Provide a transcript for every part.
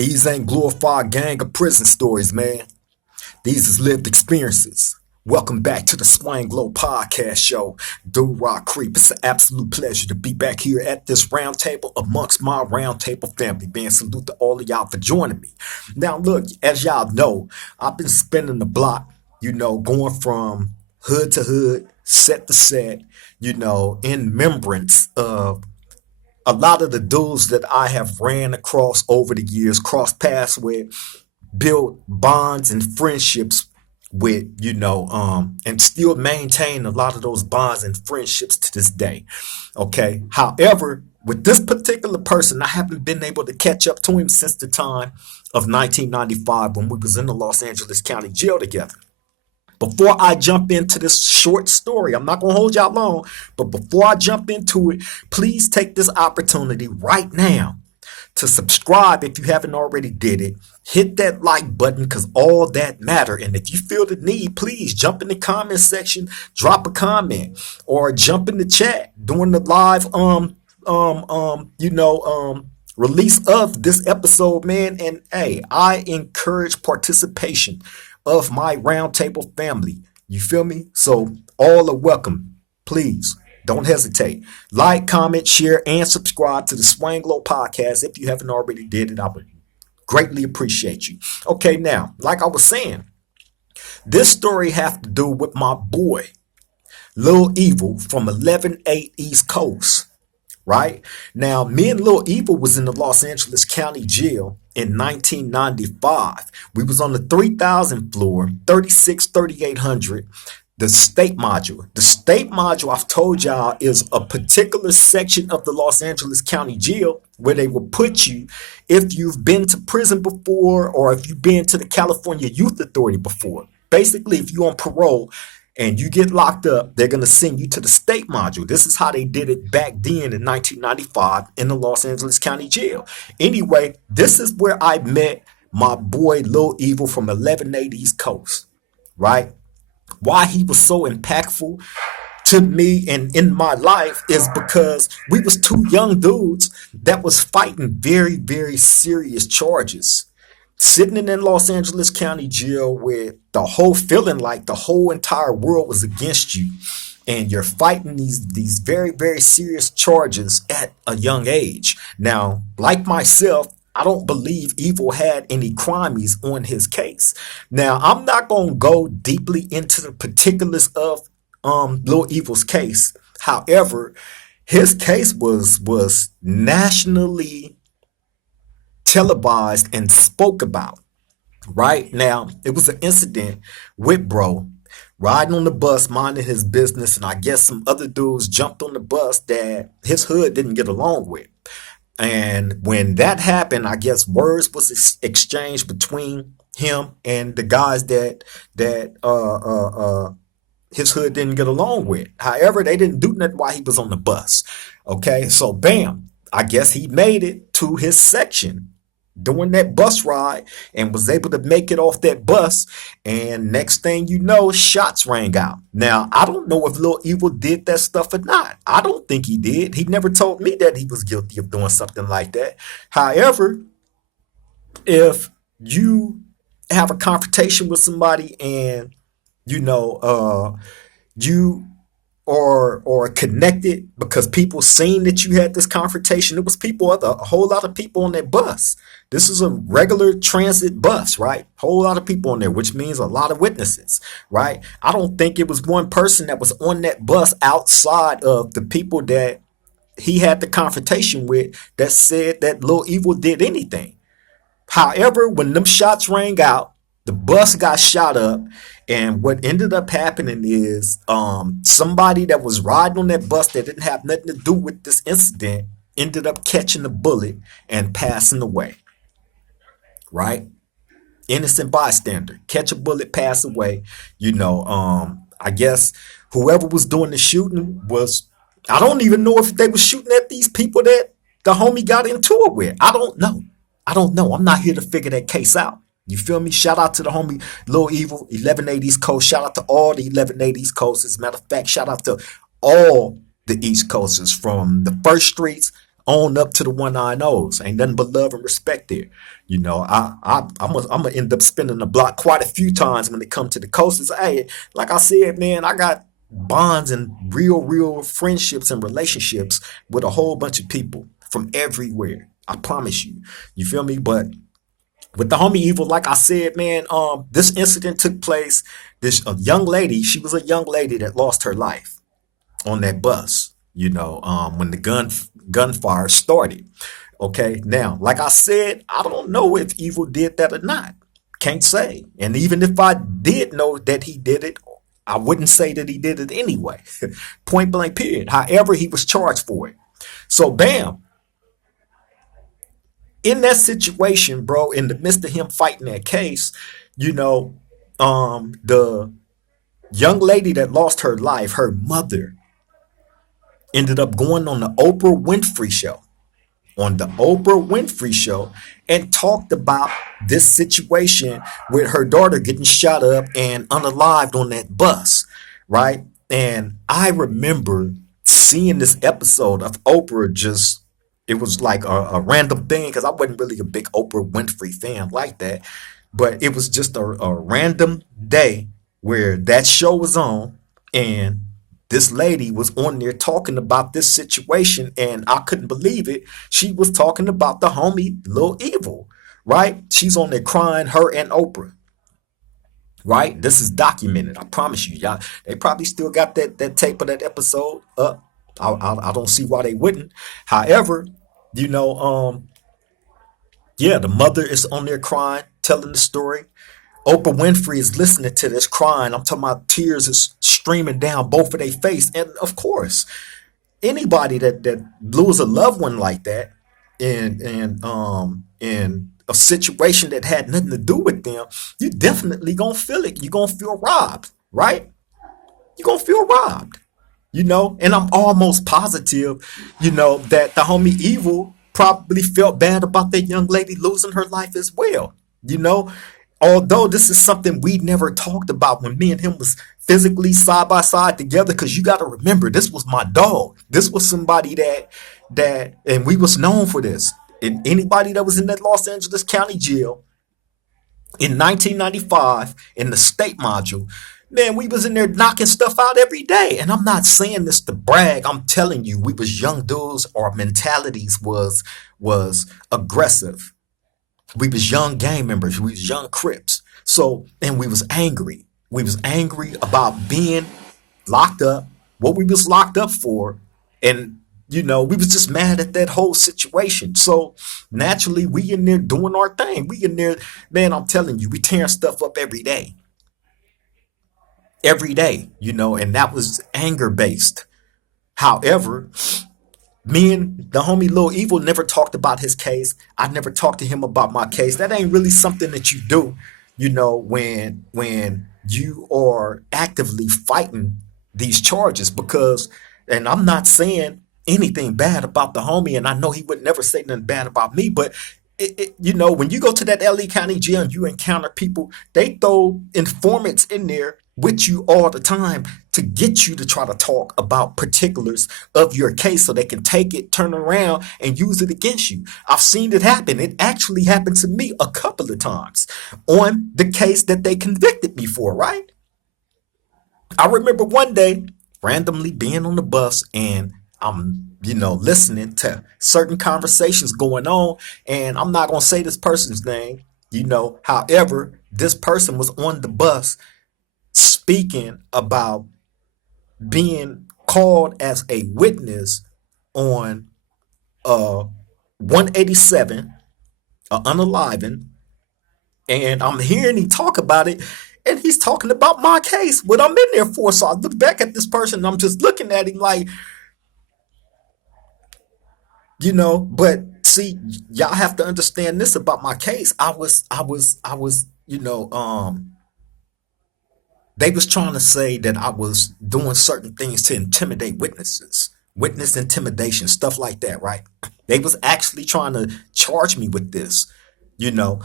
These ain't glorified gang or prison stories, man. These is lived experiences. Welcome back to the Swang Glow Podcast Show. Dude Rock Crip. It's an absolute pleasure to be back here at this round table amongst my round table family. Man, salute to all of y'all for joining me. Now, look, as y'all know, I've been spinning the block, going from hood to hood, set to set, in remembrance of a lot of the dudes that I have ran across over the years, crossed paths with, built bonds and friendships with, and still maintain a lot of those bonds and friendships to this day. Okay. However, with this particular person, I haven't been able to catch up to him since the time of 1995 when we was in the Los Angeles County Jail together. Before I jump into this short story, I'm not going to hold y'all long, but before I jump into it, please take this opportunity right now to subscribe if you haven't already did it. Hit that like button because all that matter. And if you feel the need, please jump in the comment section, drop a comment, or jump in the chat during the live release of this episode, man. And hey, I encourage participation of my roundtable family. You feel me? So all are welcome. Please don't hesitate. Like, comment, share, and subscribe to the Swang Glow Podcast. If you haven't already did it, I would greatly appreciate you. Okay, now, like I was saying, this story have to do with my boy, Lil Evil from 11-8 East Coast. Right now, me and Lil Evil was in the Los Angeles County Jail in 1995. We was on the 3000 floor, 3800, the state module. The state module, I've told y'all, is a particular section of the Los Angeles County Jail where they will put you if you've been to prison before or if you've been to the California Youth Authority before. Basically, if you're on parole and you get locked up, they're going to send you to the state module. This is how they did it back then in 1995 in the Los Angeles County Jail. Anyway, this is where I met my boy Lil Evil from 11-8 East Coast, right? Why he was so impactful to me and in my life is because we was two young dudes that was fighting very, very serious charges. Sitting in Los Angeles County Jail with the whole feeling like the whole entire world was against you and you're fighting these very, very serious charges at a young age. Now, like myself, I don't believe Evil had any crimes on his case. Now, I'm not going to go deeply into the particulars of Lil Evil's case. However, his case was nationally televised and spoke about. Right now, it was an incident with bro riding on the bus, minding his business, and I guess some other dudes jumped on the bus that his hood didn't get along with. And when that happened, I guess words was exchanged between him and the guys that his hood didn't get along with. However, they didn't do nothing while he was on the bus. Okay, so bam, I guess he made it to his section during that bus ride and was able to make it off that bus. And next thing you know, shots rang out. Now, I don't know if Lil Evil did that stuff or not. I don't think he did. He never told me that he was guilty of doing something like that. However, if you have a confrontation with somebody and, you or connected because people seen that you had this confrontation. It was a whole lot of people on that bus. This is a regular transit bus, right? Whole lot of people on there, which means a lot of witnesses, right? I don't think it was one person that was on that bus outside of the people that he had the confrontation with that said that Lil Evil did anything. However, when them shots rang out, the bus got shot up, and what ended up happening is somebody that was riding on that bus that didn't have nothing to do with this incident ended up catching the bullet and passing away. Right? Innocent bystander. Catch a bullet, pass away. I guess whoever was doing the shooting was, I don't even know if they were shooting at these people that the homie got into it with. I don't know. I'm not here to figure that case out. You feel me? Shout out to the homie Lil Evil, 11-8 East Coast. Shout out to all the 11-8 East Coast. As a matter of fact, shout out to all the East Coasters from the first streets own up to the one I knows. Ain't nothing but love and respect there. You know, I'm gonna end up spinning the block quite a few times when it comes to the coasts. Hey, like I said, man, I got bonds and real friendships and relationships with a whole bunch of people from everywhere. I promise you. You feel me? But with the homie evil, like I said, man, this incident took place. This a young lady, she was a young lady that lost her life on that bus. You know, when the gunfire started. Okay, now, like I said, I don't know if evil did that or not. Can't say. And even if I did know that he did it, I wouldn't say that he did it anyway. Point blank, period. However, he was charged for it. So, bam, in that situation, bro, in the midst of him fighting that case, you know, the young lady that lost her life, her mother, ended up going on the Oprah Winfrey show. On the Oprah Winfrey show, and talked about this situation with her daughter getting shot up and unalived on that bus, right? And I remember seeing this episode of Oprah just, it was like a random thing because I wasn't really a big Oprah Winfrey fan like that, but it was just a random day where that show was on and this lady was on there talking about this situation, and I couldn't believe it. She was talking about the homie Lil Evil, right? She's on there crying, her and Oprah, right? This is documented. I promise you, y'all. They probably still got that tape of that episode up. I don't see why they wouldn't. However, you know, yeah, the mother is on there crying, telling the story. Oprah Winfrey is listening to this crying. I'm talking about tears is streaming down both of their face. And of course, anybody that lose a loved one like that in a situation that had nothing to do with them, you definitely gonna feel it. You're gonna feel robbed, right? You're gonna feel robbed. You know, and I'm almost positive, you know, that the homie Evil probably felt bad about that young lady losing her life as well. You know, although this is something we never talked about when me and him was physically side by side together, because you got to remember, this was my dog. This was somebody that, and we was known for this. And anybody that was in that Los Angeles County jail in 1995 in the state module, man, we was in there knocking stuff out every day. And I'm not saying this to brag. I'm telling you, we was young dudes. Our mentalities was aggressive. We was young gang members. We was young Crips. So, and we was angry. We was angry about being locked up, what we was locked up for. And, you know, we was just mad at that whole situation. So naturally, we in there doing our thing. We in there, man, I'm telling you, we tearing stuff up every day, you know, and that was anger based. However, me and the homie Lil Evil never talked about his case. I never talked to him about my case. That ain't really something that you do, you know, when you are actively fighting these charges. Because, and I'm not saying anything bad about the homie, and I know he would never say nothing bad about me, but you know, when you go to that LA County jail and you encounter people, they throw informants in there with you all the time to get you to try to talk about particulars of your case so they can take it, turn around, and use it against you. I've seen it happen. It actually happened to me a couple of times on the case that they convicted me for, right? I remember one day randomly being on the bus and I'm, you know, listening to certain conversations going on, and I'm not going to say this person's name, you know, however, this person was on the bus speaking about being called as a witness on 187, unaliving, and I'm hearing he talk about it, and he's talking about my case, what I'm in there for. So I look back at this person, and I'm just looking at him like, you know, but see, y'all have to understand this about my case. I was, you know, they was trying to say that I was doing certain things to intimidate witnesses, witness intimidation, stuff like that, right? They was actually trying to charge me with this, you know.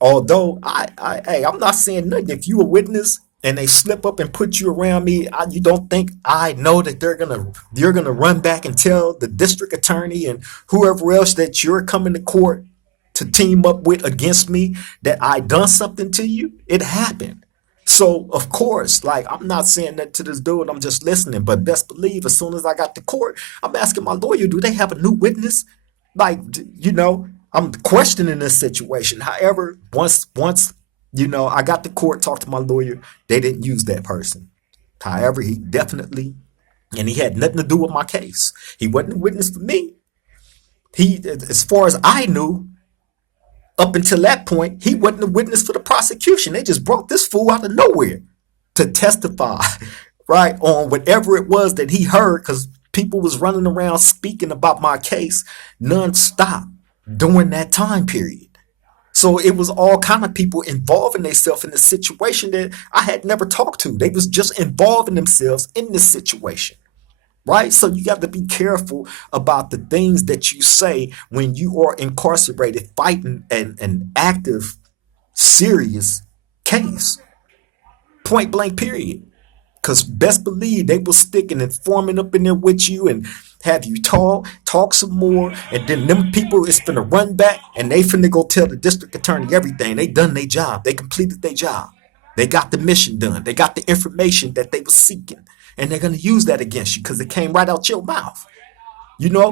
Although hey, I'm not saying nothing. If you a witness and they slip up and put you around me, you don't think I know that you're gonna run back and tell the district attorney and whoever else that you're coming to court to team up with against me that I done something to you? It happened. So of course, like, I'm not saying that to this dude, I'm just listening, but best believe as soon as I got to court, I'm asking my lawyer, do they have a new witness? Like, I'm questioning this situation. However, once I got to court, talked to my lawyer, they didn't use that person. However, he definitely, and he had nothing to do with my case. He wasn't a witness for me. As far as I knew, up until that point, he wasn't a witness for the prosecution. They just brought this fool out of nowhere to testify, right, on whatever it was that he heard, because people was running around speaking about my case nonstop during that time period. So it was all kind of people involving themselves in the situation that I had never talked to. They was just involving themselves in this situation, right? So you got to be careful about the things that you say when you are incarcerated, fighting an active, serious case, point blank, period. Because best believe they will stick an informant up in there with you and have you talk some more. And then them people is finna run back and they finna go tell the district attorney everything. They done their job. They completed their job. They got the mission done. They got the information that they were seeking. And they're going to use that against you because it came right out your mouth.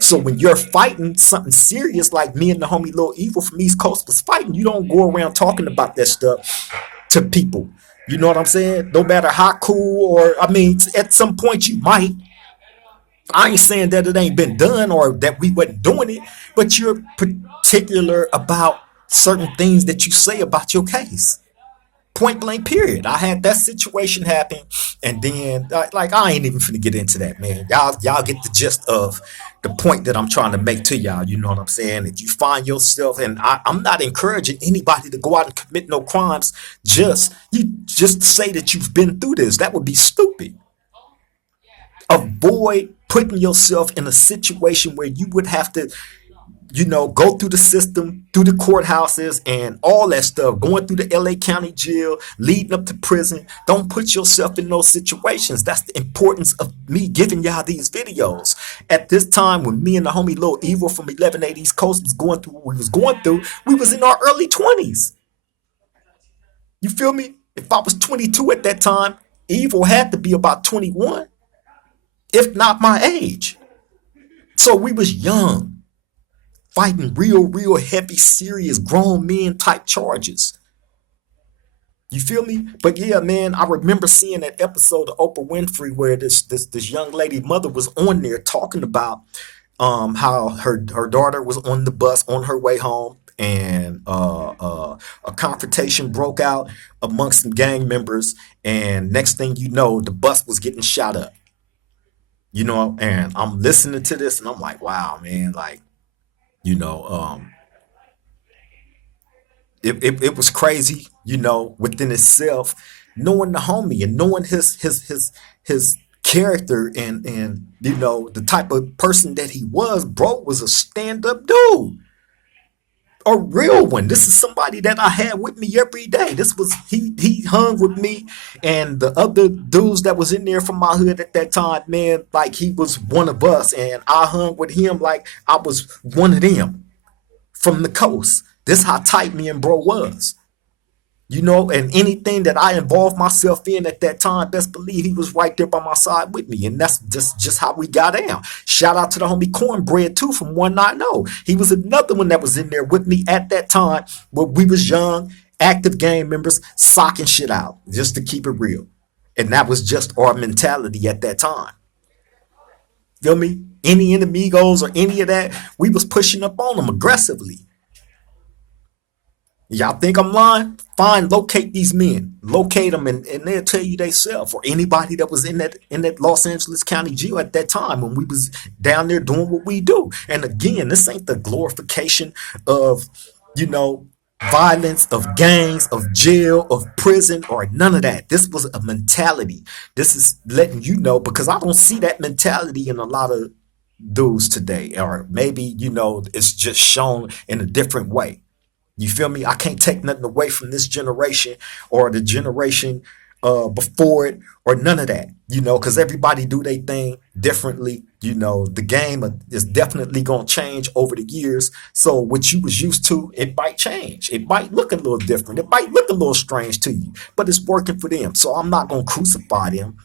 So when you're fighting something serious, like me and the homie Lil Evil from East Coast was fighting, you don't go around talking about that stuff to people. You know what I'm saying? No matter how cool, or I mean, at some point you might. I ain't saying that it ain't been done or that we wasn't doing it, but you're particular about certain things that you say about your case. Point blank, period. I had that situation happen, and then I ain't even finna get into that, man. Y'all get the gist of the point that I'm trying to make to y'all. You know what I'm saying? If you find yourself, and I'm not encouraging anybody to go out and commit no crimes just to say that you've been through this. That would be stupid. Avoid putting yourself in a situation where you would have to go through the system, through the courthouses and all that stuff, going through the LA County jail, leading up to prison. Don't put yourself in those situations. That's the importance of me giving y'all these videos. At this time, when me and the homie Lil Evil from 1180 East Coast was going through what we was going through, we was in our early 20s. You feel me? If I was 22 at that time, Evil had to be about 21, if not my age. So we was young, fighting real heavy, serious, grown men type charges. You feel me? But yeah, man, I remember seeing that episode of Oprah Winfrey where this young lady mother was on there talking about how her daughter was on the bus on her way home, and a confrontation broke out amongst some gang members, and next thing you know, the bus was getting shot up. And I'm listening to this and I'm like, wow, man, like, you know, it was crazy, within itself, knowing the homie and knowing his character and the type of person that he was. Bro was a stand-up dude, a real one. This is somebody that I had with me every day. This was he hung with me and the other dudes that was in there from my hood at that time, man, like he was one of us, and I hung with him like I was one of them from the coast. This how tight me and bro was. And anything that I involved myself in at that time, best believe he was right there by my side with me. And that's just how we got down. Shout out to the homie Cornbread too from 190. He was another one that was in there with me at that time where we was young, active gang members, socking shit out, just to keep it real. And that was just our mentality at that time. Feel me? Any enemigos or any of that, we was pushing up on them aggressively. Y'all think I'm lying? Fine, locate these men. Locate them and they'll tell you themselves, or anybody that was in that Los Angeles County jail at that time when we was down there doing what we do. And again, this ain't the glorification of, violence, of gangs, of jail, of prison, or none of that. This was a mentality. This is letting you know, because I don't see that mentality in a lot of dudes today. Or maybe, it's just shown in a different way. You feel me? I can't take nothing away from this generation or the generation before it or none of that, because everybody do their thing differently. The game is definitely going to change over the years. So what you was used to, it might change. It might look a little different. It might look a little strange to you, but it's working for them. So I'm not going to crucify them.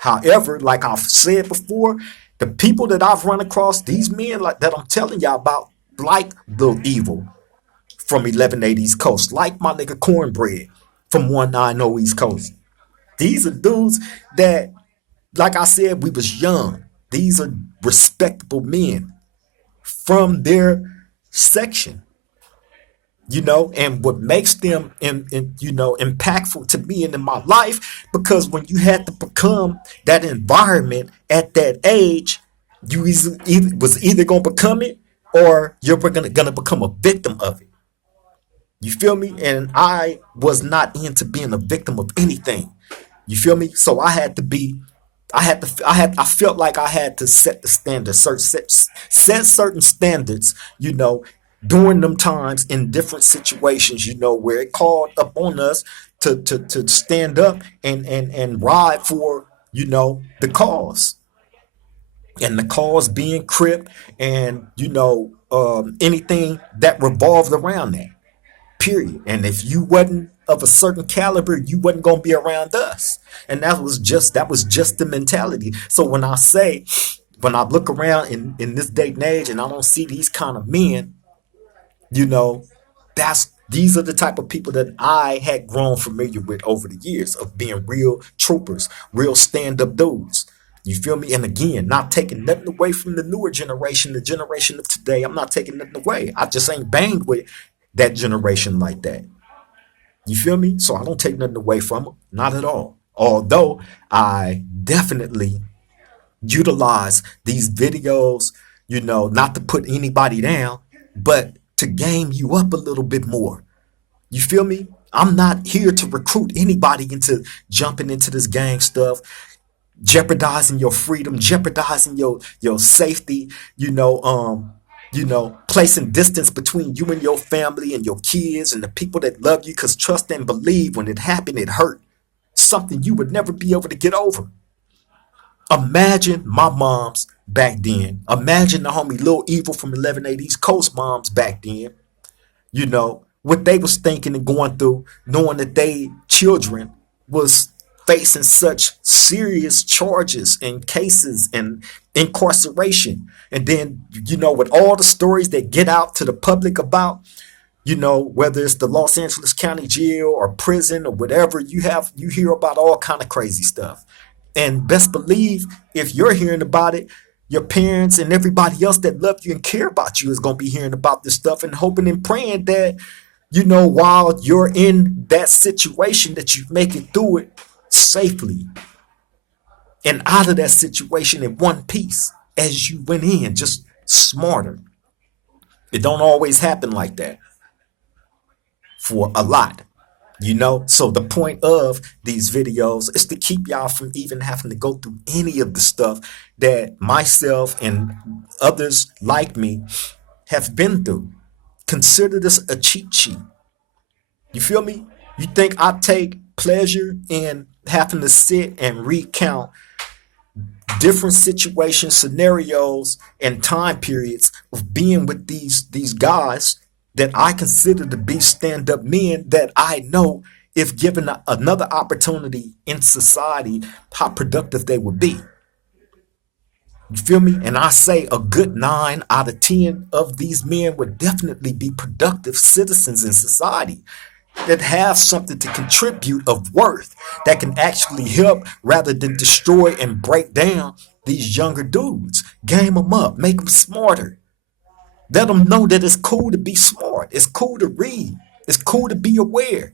However, like I've said before, the people that I've run across, these men like that I'm telling y'all about, like Lil Evil from 1180 East Coast, like my nigga Cornbread from 190 East Coast. These are dudes that, like I said, we was young. These are respectable men from their section, and what makes them impactful to me and in my life, because when you had to become that environment at that age, you was either gonna become it or you're gonna become a victim of it. You feel me? And I was not into being a victim of anything. You feel me? So I felt like I had to set the standard, set certain standards, during them times in different situations, where it called up on us to stand up and ride for, the cause. And the cause being Crip and, anything that revolved around that. Period. And if you wasn't of a certain caliber, you wasn't gonna be around us. And that was just the mentality. So when I look around in this day and age and I don't see these kind of men, these are the type of people that I had grown familiar with over the years of being real troopers, real stand-up dudes. You feel me? And again, not taking nothing away from the newer generation, the generation of today. I'm not taking nothing away. I just ain't banged with that generation like that. You feel me? So I don't take nothing away from them. Not at all. Although I definitely utilize these videos, not to put anybody down, but to game you up a little bit more. You feel me? I'm not here to recruit anybody into jumping into this gang stuff, jeopardizing your freedom, jeopardizing your safety, placing distance between you and your family and your kids and the people that love you, because trust and believe, when it happened, it hurt. Something you would never be able to get over. Imagine my moms back then. Imagine the homie Lil Evil from 1180 East Coast moms back then. What they was thinking and going through, knowing that they children was facing such serious charges and cases and incarceration. And then, with all the stories that get out to the public about, whether it's the Los Angeles County Jail or prison or whatever, you hear about all kind of crazy stuff. And best believe, if you're hearing about it, your parents and everybody else that love you and care about you is going to be hearing about this stuff and hoping and praying that, while you're in that situation, that you make it through it safely and out of that situation in one piece as you went in, just smarter. It don't always happen like that for a lot. So the point of these videos is to keep y'all from even having to go through any of the stuff that myself and others like me have been through. Consider this a cheat sheet. You feel me? You think I take pleasure in having to sit and recount different situations, scenarios, and time periods of being with these guys that I consider to be stand-up men that I know, if given another opportunity in society, how productive they would be. You feel me? And I say a good 9 out of 10 of these men would definitely be productive citizens in society that have something to contribute of worth that can actually help rather than destroy and break down these younger dudes. Game them up, make them smarter. Let them know that it's cool to be smart. It's cool to read. It's cool to be aware.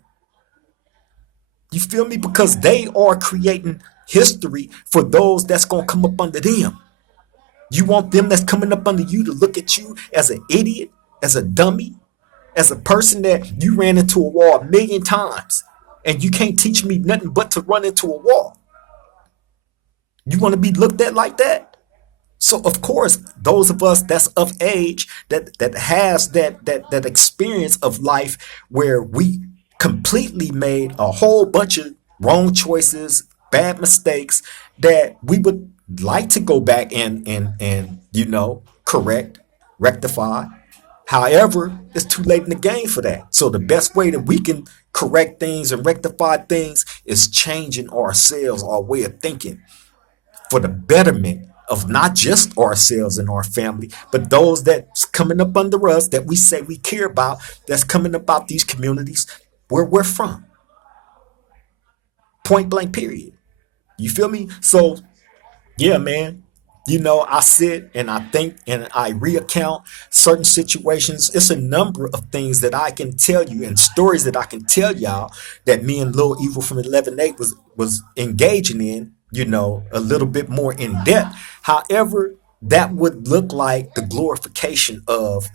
You feel me? Because they are creating history for those that's going to come up under them. You want them that's coming up under you to look at you as an idiot, as a dummy, as a person that you ran into a wall 1,000,000 times and you can't teach me nothing but to run into a wall. You want to be looked at like that? So of course, those of us that's of age that has that experience of life where we completely made a whole bunch of wrong choices, bad mistakes that we would like to go back and correct, rectify. However, it's too late in the game for that. So the best way that we can correct things and rectify things is changing ourselves, our way of thinking for the betterment of not just ourselves and our family, but those that's coming up under us that we say we care about, that's coming about these communities where we're from. Point blank, period. You feel me? So yeah, man. I sit and I think and I recount certain situations. It's a number of things that I can tell you and stories that I can tell y'all that me and Lil Evil from 11/8 was engaging in, a little bit more in depth. However, that would look like the glorification of,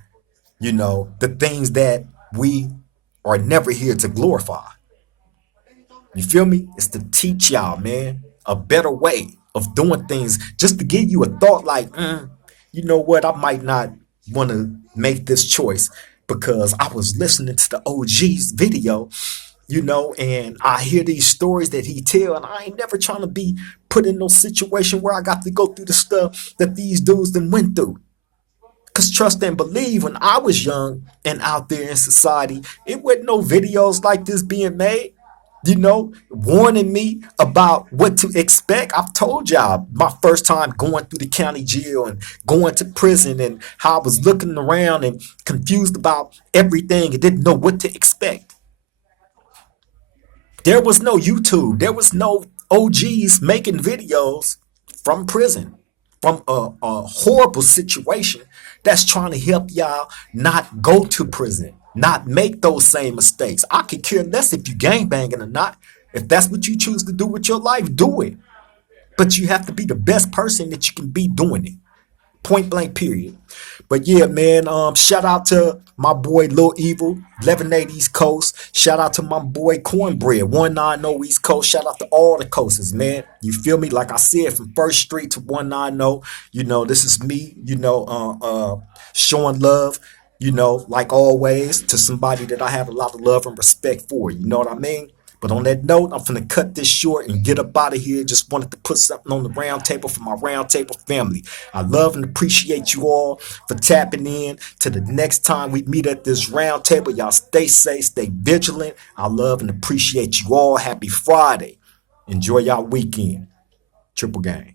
the things that we are never here to glorify. You feel me? It's to teach y'all, man, a better way of doing things, just to give you a thought like, you know what, I might not want to make this choice because I was listening to the OG's video, and I hear these stories that he tell, and I ain't never trying to be put in no situation where I got to go through the stuff that these dudes then went through. Because trust and believe, when I was young and out there in society, it wasn't no videos like this being made, warning me about what to expect. I've told y'all my first time going through the county jail and going to prison and how I was looking around and confused about everything and didn't know what to expect. There was no YouTube. There was no OGs making videos from prison, from a horrible situation that's trying to help y'all not go to prison, not make those same mistakes. I could care less if you gangbanging or not. If that's what you choose to do with your life, do it. But you have to be the best person that you can be doing it. Point blank, period. But yeah, man, shout out to my boy Lil Evil, 11/8 East Coast. Shout out to my boy Cornbread, 190 East Coast. Shout out to all the coasts, man. You feel me? Like I said, from First Street to 190, this is me, showing love, like always, to somebody that I have a lot of love and respect for. You know what I mean? But on that note, I'm finna cut this short and get up out of here. Just wanted to put something on the round table for my round table family. I love and appreciate you all for tapping in. To the next time we meet at this round table, y'all stay safe, stay vigilant. I love and appreciate you all. Happy Friday. Enjoy y'all weekend. Triple gang.